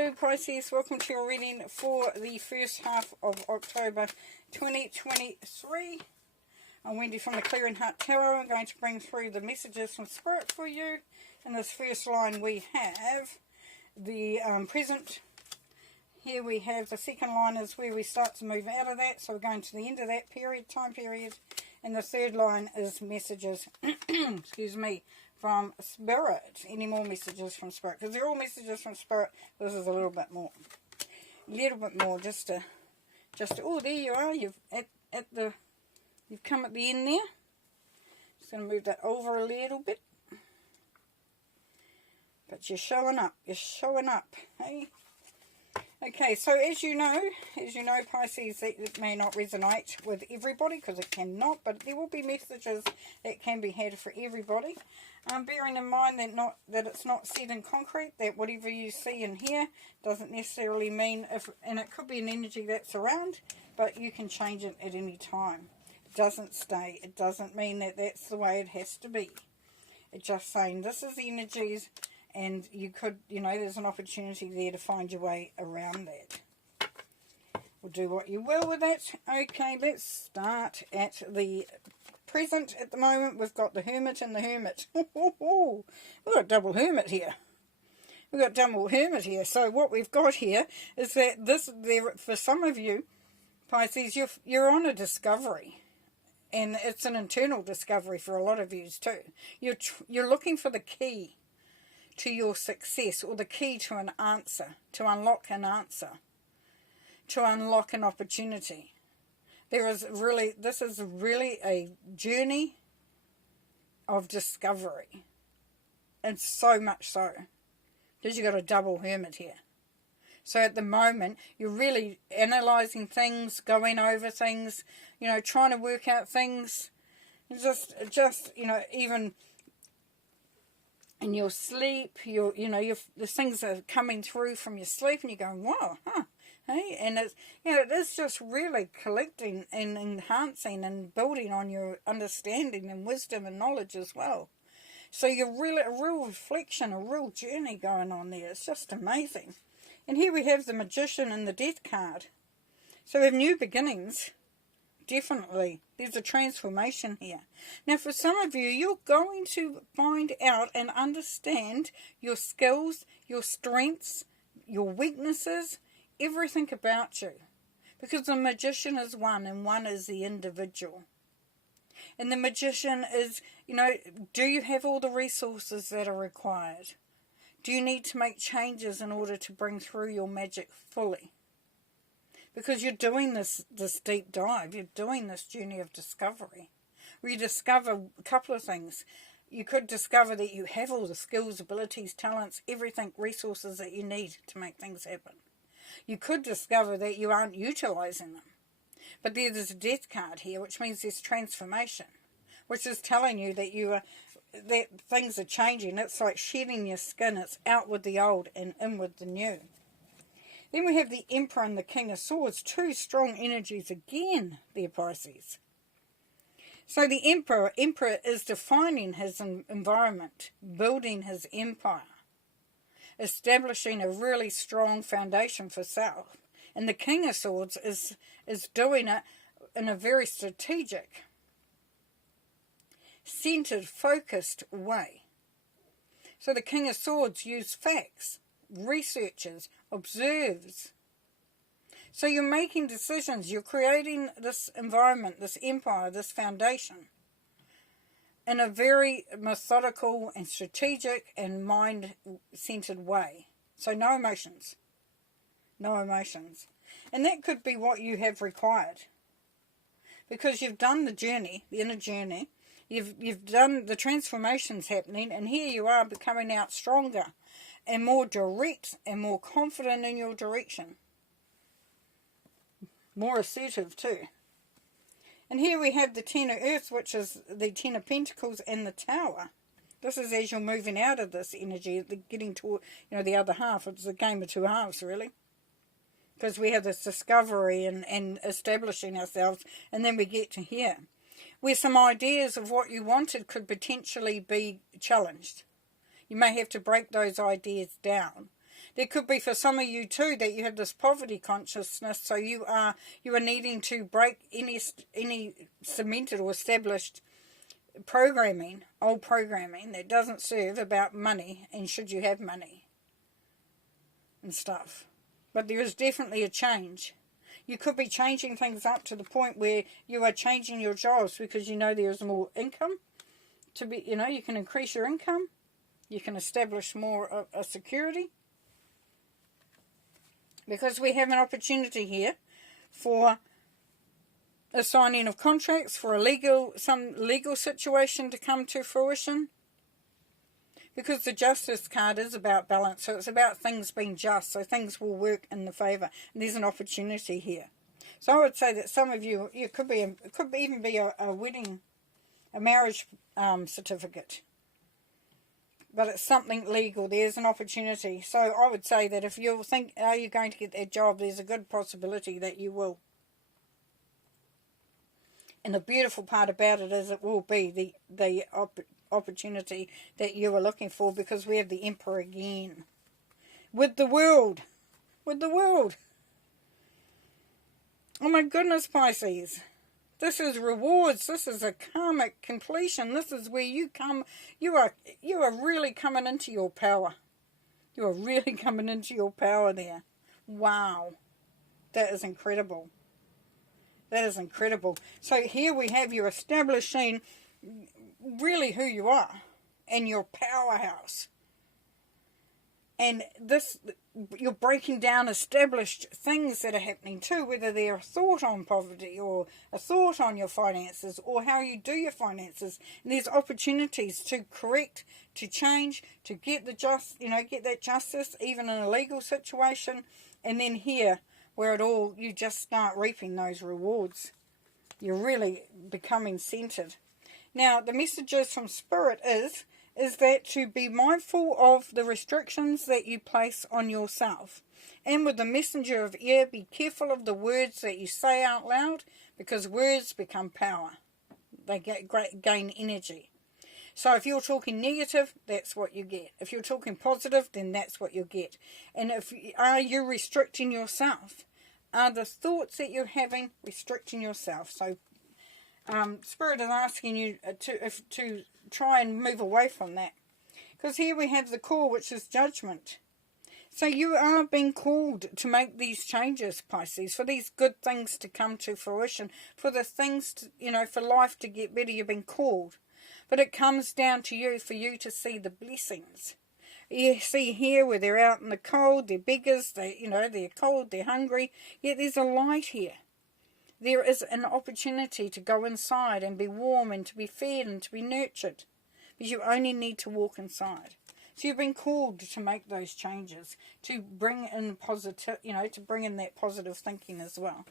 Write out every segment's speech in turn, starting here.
Hello Pisces, welcome to your reading for the first half of October 2023. I'm Wendy from the Clearing Heart Tarot. I'm going to bring through the messages from Spirit for you. In this first line we have the present. Here we have the second line is where we start to move out of that. So we're going to the end of that time period. And the third line is messages, excuse me, from Spirit. Any more messages from Spirit? Because they're all messages from Spirit. This is a little bit more. Just to oh, there you are. You've come at the end there. Just going to move that over a little bit. But you're showing up. Hey? Okay, so as you know, Pisces, it may not resonate with everybody because it cannot, but there will be messages that can be had for everybody. Bearing in mind that it's not set in concrete, that whatever you see and hear doesn't necessarily mean, and it could be an energy that's around, but you can change it at any time. It doesn't stay. It doesn't mean that that's the way it has to be. It's just saying this is the energies. And you could, there's an opportunity there to find your way around that. We'll do what you will with that. Okay, let's start at the present at the moment. We've got the Hermit and the Hermit. We've got double Hermit here. So what we've got here is that for some of you, Pisces, you're on a discovery. And it's an internal discovery for a lot of you too. You're looking for the key to your success, or the key to an answer, to unlock an answer, to unlock an opportunity. This is really a journey of discovery, and so much so, because you've got a double Hermit here. So at the moment, you're really analysing things, going over things, trying to work out things, just even in your sleep, the things are coming through from your sleep, and you're going, wow, huh, hey, and it is just really collecting and enhancing and building on your understanding and wisdom and knowledge as well. So you're really a real reflection, a real journey going on there. It's just amazing. And here we have the Magician and the Death card. So we have new beginnings. Definitely, there's a transformation here. Now, for some of you, you're going to find out and understand your skills, your strengths, your weaknesses, everything about you. Because the Magician is one, and one is the individual. And the Magician is, do you have all the resources that are required? Do you need to make changes in order to bring through your magic fully? Because you're doing this deep dive, you're doing this journey of discovery, where you discover a couple of things. You could discover that you have all the skills, abilities, talents, everything, resources that you need to make things happen. You could discover that you aren't utilising them. But there's a Death card here, which means there's transformation, which is telling you that that things are changing. It's like shedding your skin. It's out with the old and in with the new. Then we have the Emperor and the King of Swords, two strong energies again, there, Pisces. So the Emperor is defining his environment, building his empire, establishing a really strong foundation for self. And the King of Swords is doing it in a very strategic, centered, focused way. So the King of Swords uses facts, researches, observes. So you're making decisions, you're creating this environment, this empire, this foundation in a very methodical and strategic and mind-centered way. So no emotions. And that could be what you have required. Because you've done the journey, the inner journey, you've done the transformations happening, and here you are becoming out stronger and more direct and more confident in your direction. More assertive too. And here we have the Ten of Earth, which is the Ten of Pentacles and the Tower. This is as you're moving out of this energy, getting toward, the other half. It's a game of two halves, really. Because we have this discovery and establishing ourselves, and then we get to here, where some ideas of what you wanted could potentially be challenged. You may have to break those ideas down. There could be for some of you too that you have this poverty consciousness, so you are needing to break any cemented or established programming, old programming that doesn't serve about money and should you have money and stuff. But there is definitely a change. You could be changing things up to the point where you are changing your jobs because you know there is more income to be, you can increase your income. You can establish more a security. Because we have an opportunity here for a signing of contracts, for some legal situation to come to fruition. Because the Justice card is about balance, so it's about things being just, so things will work in the favour. And there's an opportunity here. So I would say that some of you, it could even be a wedding, a marriage certificate. But it's something legal. There's an opportunity. So I would say that if you think, are you going to get that job, there's a good possibility that you will. And the beautiful part about it is it will be the opportunity that you are looking for, because we have the Emperor again. With the world. With the world. Oh my goodness, Pisces. This is rewards. This is a karmic completion. This is where you come. You are really coming into your power. You are really coming into your power there. Wow. That is incredible. That is incredible. So here we have you establishing really who you are and your powerhouse. And this, you're breaking down established things that are happening too, whether they're a thought on poverty or a thought on your finances or how you do your finances. And there's opportunities to correct, to change, to get get that justice, even in a legal situation. And then here, where you just start reaping those rewards. You're really becoming centered. Now, the messages from Spirit is that to be mindful of the restrictions that you place on yourself. And with the messenger of air, be careful of the words that you say out loud, because words become power. They gain energy. So if you're talking negative, that's what you get. If you're talking positive, then that's what you get. And are you restricting yourself? Are the thoughts that you're having restricting yourself? So Spirit is asking you to try and move away from that. Because here we have the call, which is judgment. So you are being called to make these changes, Pisces, for these good things to come to fruition, for the things, for life to get better. You've been called. But it comes down to you, for you to see the blessings. You see here where they're out in the cold, they're beggars, they're cold, they're hungry, yet there's a light here. There is an opportunity to go inside and be warm and to be fed and to be nurtured. But you only need to walk inside. So you've been called to make those changes, to bring in to bring in that positive thinking as well.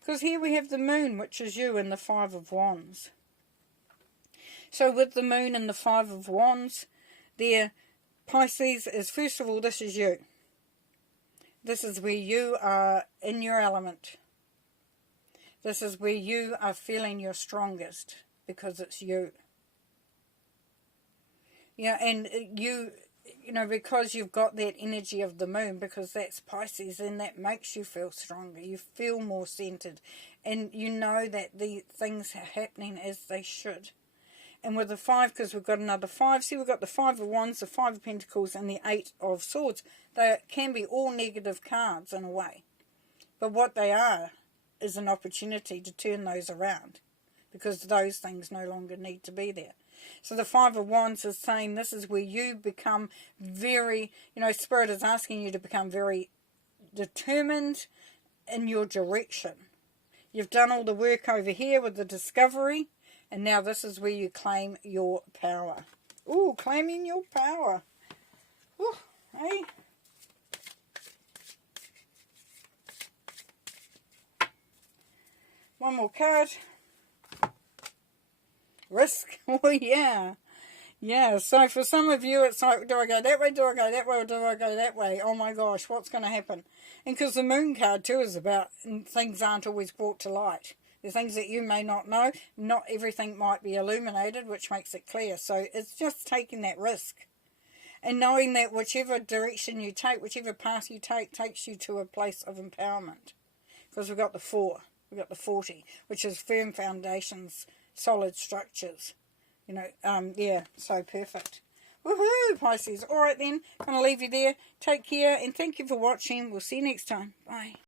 Because here we have the moon, which is you, and the Five of Wands. So with the moon and the Five of Wands, there, Pisces is, first of all, this is you. This is where you are in your element. This is where you are feeling your strongest, because it's you. Yeah, and because you've got that energy of the moon, because that's Pisces, and that makes you feel stronger. You feel more centered, and you know that the things are happening as they should. And with the 5, because we've got another 5, see, we've got the 5 of Wands, the 5 of Pentacles, and the 8 of Swords. They can be all negative cards in a way. But what they are is an opportunity to turn those around, because those things no longer need to be there. So the 5 of Wands is saying this is where you become very, Spirit is asking you to become very determined in your direction. You've done all the work over here with the discovery, and now this is where you claim your power. Ooh, claiming your power. Ooh, hey. One more card. Risk. Oh, yeah. Yeah, so for some of you, it's like, do I go that way, do I go that way, or do I go that way? Oh my gosh, what's going to happen? And because the moon card too is about things aren't always brought to light. There's things that you may not know. Not everything might be illuminated, which makes it clear. So it's just taking that risk. And knowing that whichever direction you take, whichever path you take, takes you to a place of empowerment. Because we've got the 4, we've got the 40, which is firm foundations, solid structures. You know, yeah, so perfect. Woohoo, Pisces. All right then, going to leave you there. Take care, and thank you for watching. We'll see you next time. Bye.